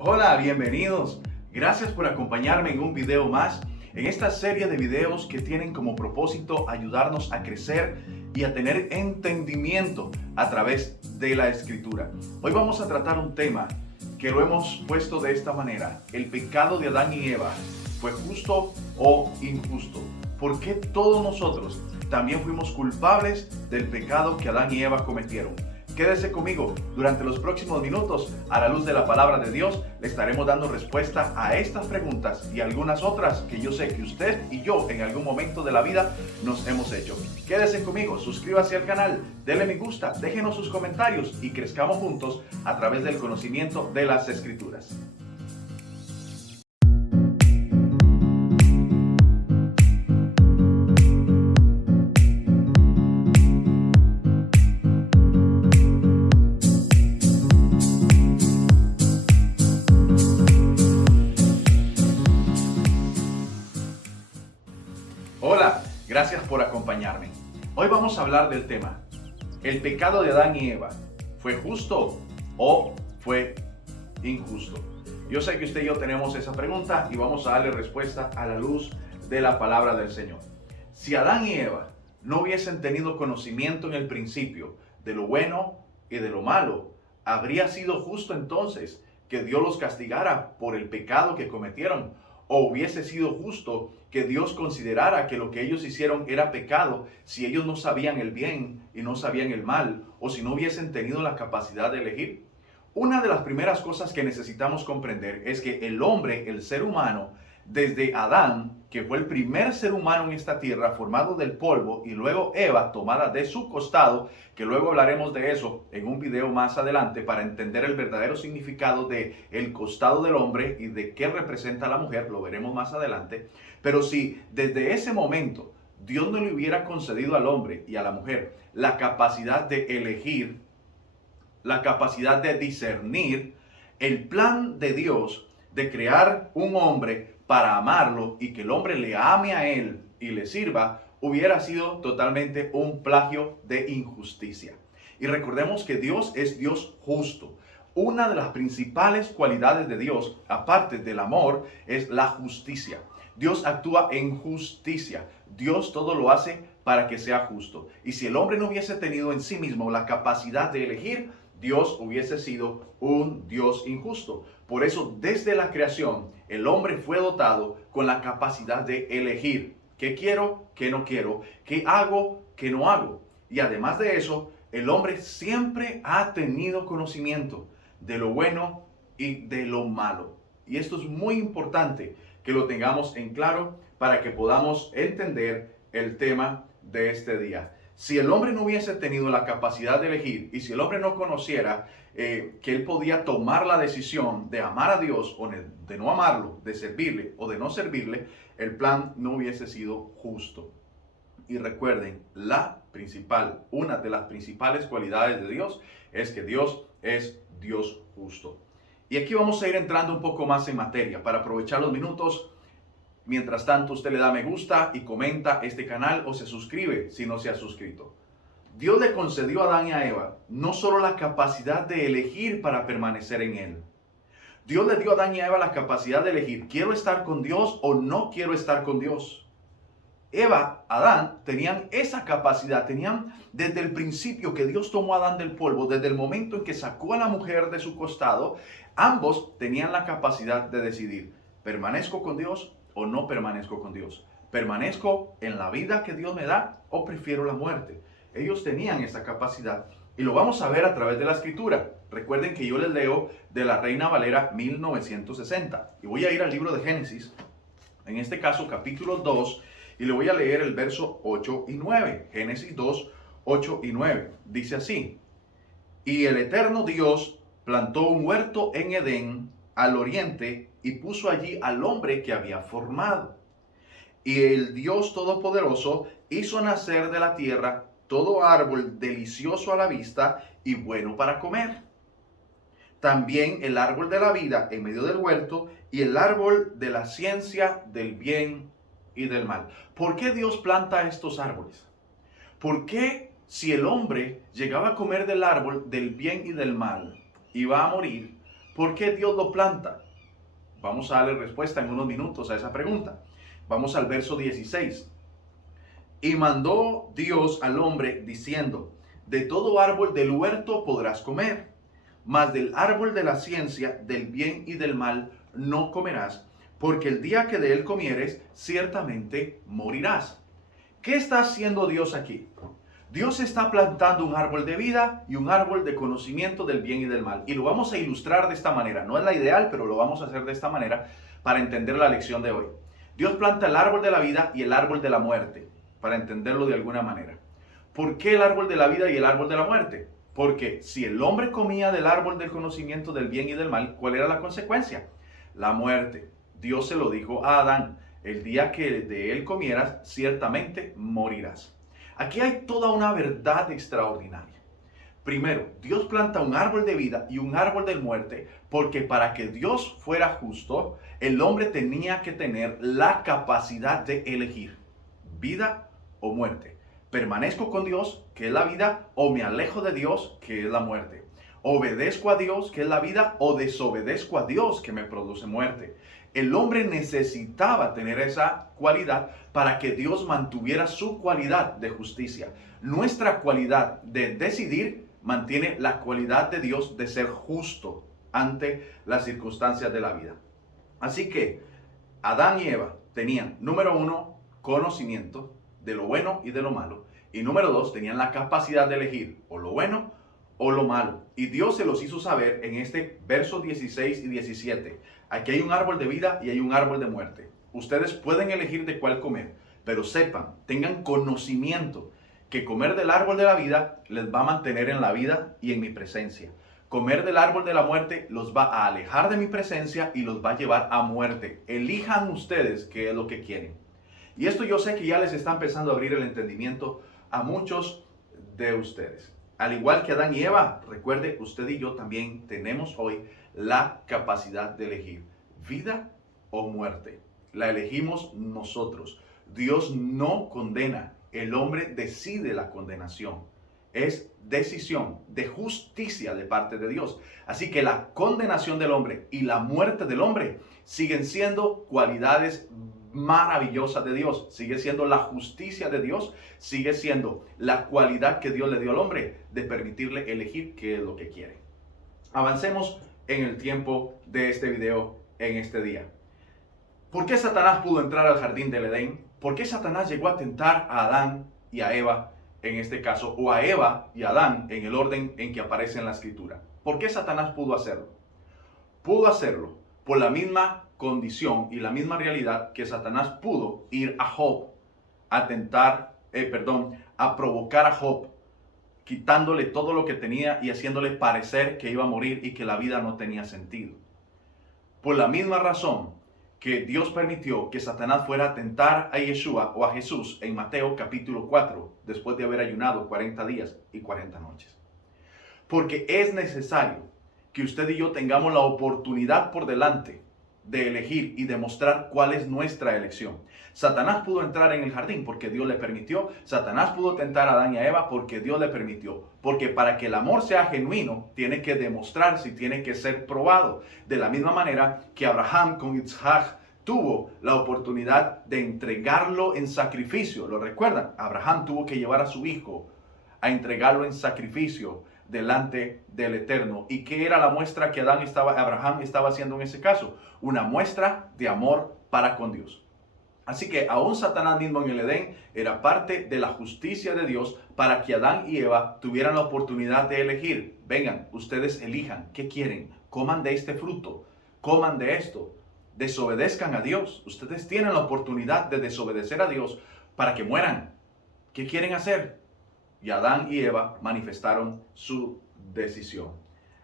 Hola, bienvenidos. Gracias por acompañarme en un video más en esta serie de videos que tienen como propósito ayudarnos a crecer y a tener entendimiento a través de la Escritura. Hoy vamos a tratar un tema que lo hemos puesto de esta manera: el pecado de Adán y Eva, ¿fue justo o injusto? ¿Por qué todos nosotros también fuimos culpables del pecado que Adán y Eva cometieron? Quédese conmigo durante los próximos minutos. A la luz de la palabra de Dios le estaremos dando respuesta a estas preguntas y algunas otras que yo sé que usted y yo en algún momento de la vida nos hemos hecho. Quédese conmigo, suscríbase al canal, denle me gusta, déjenos sus comentarios y crezcamos juntos a través del conocimiento de las Escrituras. Hola, gracias por acompañarme. Hoy vamos a hablar del tema: ¿el pecado de Adán y Eva fue justo o fue injusto? Yo sé que usted y yo tenemos esa pregunta y vamos a darle respuesta a la luz de la palabra del Señor. Si Adán y Eva no hubiesen tenido conocimiento en el principio de lo bueno y de lo malo, ¿habría sido justo entonces que Dios los castigara por el pecado que cometieron? ¿O hubiese sido justo que Dios considerara que lo que ellos hicieron era pecado si ellos no sabían el bien y no sabían el mal, o si no hubiesen tenido la capacidad de elegir? Una de las primeras cosas que necesitamos comprender es que el hombre, el ser humano, desde Adán, que fue el primer ser humano en esta tierra formado del polvo, y luego Eva, tomada de su costado, que luego hablaremos de eso en un video más adelante para entender el verdadero significado de el costado del hombre y de qué representa la mujer, lo veremos más adelante. Pero si desde ese momento Dios no le hubiera concedido al hombre y a la mujer la capacidad de elegir, la capacidad de discernir, el plan de Dios de crear un hombre para amarlo y que el hombre le ame a él y le sirva, hubiera sido totalmente un plagio de injusticia. Y recordemos que Dios es Dios justo. Una de las principales cualidades de Dios, aparte del amor, es la justicia. Dios actúa en justicia. Dios todo lo hace para que sea justo. Y si el hombre no hubiese tenido en sí mismo la capacidad de elegir, Dios hubiese sido un Dios injusto. Por eso, desde la creación, el hombre fue dotado con la capacidad de elegir qué quiero, qué no quiero, qué hago, qué no hago. Y además de eso, el hombre siempre ha tenido conocimiento de lo bueno y de lo malo. Y esto es muy importante que lo tengamos en claro para que podamos entender el tema de este día. Si el hombre no hubiese tenido la capacidad de elegir y si el hombre no conociera que él podía tomar la decisión de amar a Dios o de no amarlo, de servirle o de no servirle, el plan no hubiese sido justo. Y recuerden, una de las principales cualidades de Dios es que Dios es Dios justo. Y aquí vamos a ir entrando un poco más en materia para aprovechar los minutos. Mientras tanto, usted le da me gusta y comenta este canal o se suscribe si no se ha suscrito. Dios le concedió a Adán y a Eva no solo la capacidad de elegir para permanecer en él. Dios le dio a Adán y a Eva la capacidad de elegir: ¿quiero estar con Dios o no quiero estar con Dios? Eva, Adán, tenían esa capacidad, tenían desde el principio que Dios tomó a Adán del polvo, desde el momento en que sacó a la mujer de su costado, ambos tenían la capacidad de decidir: ¿permanezco con Dios o no permanezco con Dios? ¿Permanezco en la vida que Dios me da o prefiero la muerte? Ellos tenían esa capacidad y lo vamos a ver a través de la Escritura. Recuerden que yo les leo de la Reina Valera 1960 y voy a ir al libro de Génesis, en este caso capítulo 2, y le voy a leer el verso 8 y 9. Génesis 2, 8 y 9. Dice así: y el eterno Dios plantó un huerto en Edén al oriente y puso allí al hombre que había formado. Y el Dios Todopoderoso hizo nacer de la tierra todo árbol delicioso a la vista y bueno para comer. También el árbol de la vida en medio del huerto y el árbol de la ciencia del bien y del mal. ¿Por qué Dios planta estos árboles? ¿Por qué, si el hombre llegaba a comer del árbol del bien y del mal, iba a morir? ¿Por qué Dios lo planta? Vamos a darle respuesta en unos minutos a esa pregunta. Vamos al verso 16. Y mandó Dios al hombre diciendo, de todo árbol del huerto podrás comer, mas del árbol de la ciencia del bien y del mal no comerás, porque el día que de él comieres, ciertamente morirás. ¿Qué está haciendo Dios aquí? Dios está plantando un árbol de vida y un árbol de conocimiento del bien y del mal. Y lo vamos a ilustrar de esta manera. No es la ideal, pero lo vamos a hacer de esta manera para entender la lección de hoy. Dios planta el árbol de la vida y el árbol de la muerte, para entenderlo de alguna manera. ¿Por qué el árbol de la vida y el árbol de la muerte? Porque si el hombre comía del árbol del conocimiento del bien y del mal, ¿cuál era la consecuencia? La muerte. Dios se lo dijo a Adán, el día que de él comieras, ciertamente morirás. Aquí hay toda una verdad extraordinaria. Primero, Dios planta un árbol de vida y un árbol de muerte porque para que Dios fuera justo, el hombre tenía que tener la capacidad de elegir vida o muerte. Permanezco con Dios, que es la vida, o me alejo de Dios, que es la muerte. Obedezco a Dios, que es la vida, o desobedezco a Dios, que me produce muerte. El hombre necesitaba tener esa cualidad para que Dios mantuviera su cualidad de justicia. Nuestra cualidad de decidir mantiene la cualidad de Dios de ser justo ante las circunstancias de la vida. Así que Adán y Eva tenían, número 1, conocimiento de lo bueno y de lo malo. Y número 2, tenían la capacidad de elegir o lo bueno o lo malo. Y Dios se los hizo saber en este verso 16 y 17. Aquí hay un árbol de vida y hay un árbol de muerte. Ustedes pueden elegir de cuál comer, pero sepan, tengan conocimiento que comer del árbol de la vida les va a mantener en la vida y en mi presencia. Comer del árbol de la muerte los va a alejar de mi presencia y los va a llevar a muerte. Elijan ustedes qué es lo que quieren. Y esto yo sé que ya les está empezando a abrir el entendimiento a muchos de ustedes. Al igual que Adán y Eva, recuerde, usted y yo también tenemos hoy la capacidad de elegir vida o muerte. La elegimos nosotros. Dios no condena, el hombre decide la condenación. Es decisión de justicia de parte de Dios. Así que la condenación del hombre y la muerte del hombre siguen siendo cualidades maravillosa de Dios, sigue siendo la justicia de Dios, sigue siendo la cualidad que Dios le dio al hombre de permitirle elegir qué es lo que quiere. Avancemos en el tiempo de este video en este día. ¿Por qué Satanás pudo entrar al jardín del Edén? ¿Por qué Satanás llegó a tentar a Adán y a Eva en este caso, o a Eva y a Adán en el orden en que aparece en la escritura? ¿Por qué Satanás pudo hacerlo? Pudo hacerlo por la misma condición y la misma realidad que Satanás pudo ir a Job a a provocar a Job, quitándole todo lo que tenía y haciéndole parecer que iba a morir y que la vida no tenía sentido. Por la misma razón que Dios permitió que Satanás fuera a tentar a Yeshua o a Jesús en Mateo capítulo 4, después de haber ayunado 40 días y 40 noches. Porque es necesario que usted y yo tengamos la oportunidad por delante de elegir y demostrar cuál es nuestra elección. Satanás pudo entrar en el jardín porque Dios le permitió. Satanás pudo tentar a Adán y a Eva porque Dios le permitió. Porque para que el amor sea genuino, tiene que demostrarse y tiene que ser probado. De la misma manera que Abraham con Isaac tuvo la oportunidad de entregarlo en sacrificio. ¿Lo recuerdan? Abraham tuvo que llevar a su hijo a entregarlo en sacrificio delante del Eterno. ¿Y qué era la muestra que Abraham estaba haciendo en ese caso? Una muestra de amor para con Dios. Así que aún Satanás mismo en el Edén era parte de la justicia de Dios para que Adán y Eva tuvieran la oportunidad de elegir. Vengan, ustedes elijan, ¿qué quieren? Coman de este fruto, coman de esto, desobedezcan a Dios. Ustedes tienen la oportunidad de desobedecer a Dios para que mueran. ¿Qué quieren hacer? Y Adán y Eva manifestaron su decisión.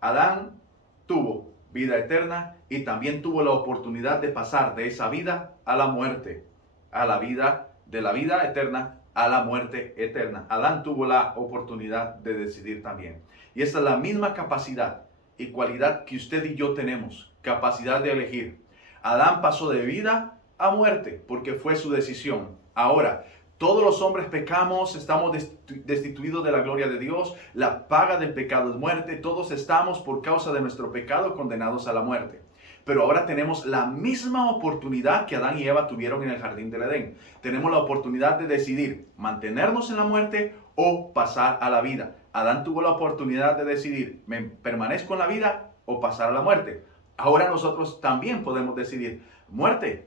Adán tuvo vida eterna y también tuvo la oportunidad de pasar de esa vida a la muerte, a la vida de la vida eterna a la muerte eterna. Adán tuvo la oportunidad de decidir también. Y esa es la misma capacidad y cualidad que usted y yo tenemos, capacidad de elegir. Adán pasó de vida a muerte porque fue su decisión. Ahora, Todos los hombres pecamos, estamos destituidos de la gloria de Dios. La paga del pecado es muerte. Todos estamos por causa de nuestro pecado condenados a la muerte. Pero ahora tenemos la misma oportunidad que Adán y Eva tuvieron en el jardín del Edén. Tenemos la oportunidad de decidir mantenernos en la muerte o pasar a la vida. Adán tuvo la oportunidad de decidir, ¿me permanezco en la vida o pasar a la muerte? Ahora nosotros también podemos decidir, muerte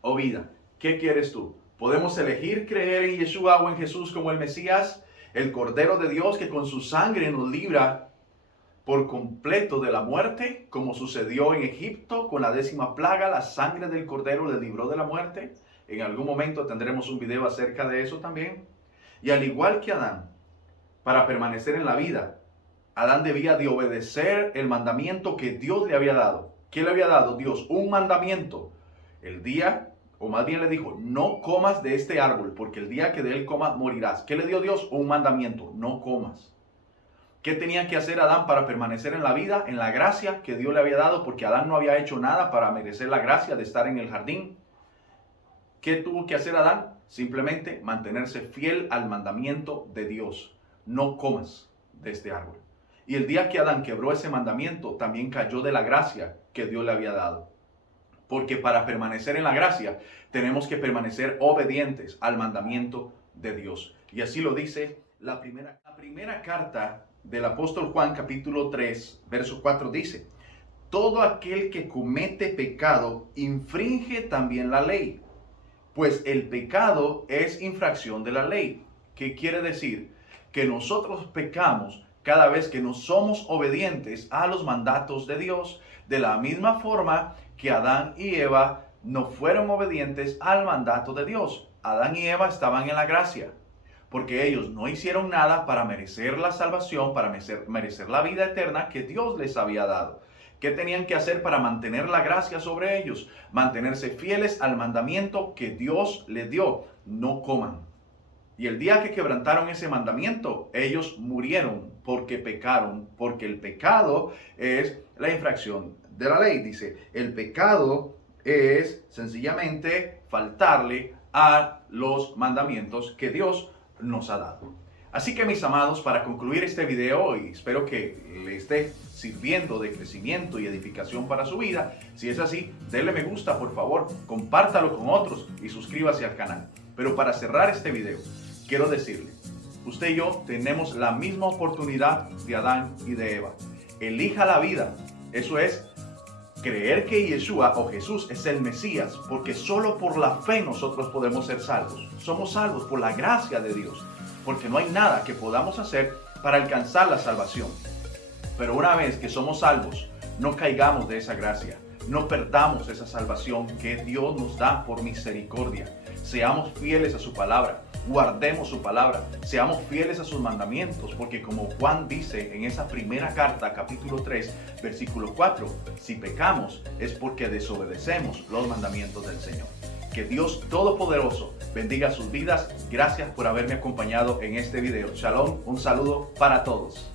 o vida. ¿Qué quieres tú? Podemos elegir creer en Yeshua o en Jesús como el Mesías, el Cordero de Dios que con su sangre nos libra por completo de la muerte, como sucedió en Egipto con la 10ª plaga. La sangre del Cordero le libró de la muerte. En algún momento tendremos un video acerca de eso también. Y al igual que Adán, para permanecer en la vida, Adán debía de obedecer el mandamiento que Dios le había dado. ¿Qué le había dado Dios? Un mandamiento. El día, o más bien le dijo, no comas de este árbol, porque el día que de él comas morirás. ¿Qué le dio Dios? Un mandamiento, no comas. ¿Qué tenía que hacer Adán para permanecer en la vida, en la gracia que Dios le había dado? Porque Adán no había hecho nada para merecer la gracia de estar en el jardín. ¿Qué tuvo que hacer Adán? Simplemente mantenerse fiel al mandamiento de Dios. No comas de este árbol. Y el día que Adán quebró ese mandamiento, también cayó de la gracia que Dios le había dado. Porque para permanecer en la gracia, tenemos que permanecer obedientes al mandamiento de Dios. Y así lo dice la primera carta del apóstol Juan, capítulo 3, verso 4, dice: todo aquel que comete pecado infringe también la ley, pues el pecado es infracción de la ley. ¿Qué quiere decir? Que nosotros pecamos cada vez que no somos obedientes a los mandatos de Dios, de la misma forma que Adán y Eva no fueron obedientes al mandato de Dios. Adán y Eva estaban en la gracia, porque ellos no hicieron nada para merecer la salvación, para merecer la vida eterna que Dios les había dado. ¿Qué tenían que hacer para mantener la gracia sobre ellos? Mantenerse fieles al mandamiento que Dios les dio: no coman. Y el día que quebrantaron ese mandamiento, ellos murieron porque pecaron, porque el pecado es la infracción de la ley. Dice, el pecado es sencillamente faltarle a los mandamientos que Dios nos ha dado. Así que, mis amados, para concluir este video, y espero que le esté sirviendo de crecimiento y edificación para su vida, si es así, denle me gusta, por favor, compártalo con otros y suscríbase al canal. Pero para cerrar este video, quiero decirle, usted y yo tenemos la misma oportunidad de Adán y de Eva. Elija la vida. Eso es creer que Yeshua o Jesús es el Mesías, porque solo por la fe nosotros podemos ser salvos. Somos salvos por la gracia de Dios, porque no hay nada que podamos hacer para alcanzar la salvación. Pero una vez que somos salvos, no caigamos de esa gracia, no perdamos esa salvación que Dios nos da por misericordia. Seamos fieles a su palabra, guardemos su palabra, seamos fieles a sus mandamientos, porque como Juan dice en esa primera carta, capítulo 3, versículo 4, si pecamos es porque desobedecemos los mandamientos del Señor. Que Dios Todopoderoso bendiga sus vidas. Gracias por haberme acompañado en este video. Shalom, un saludo para todos.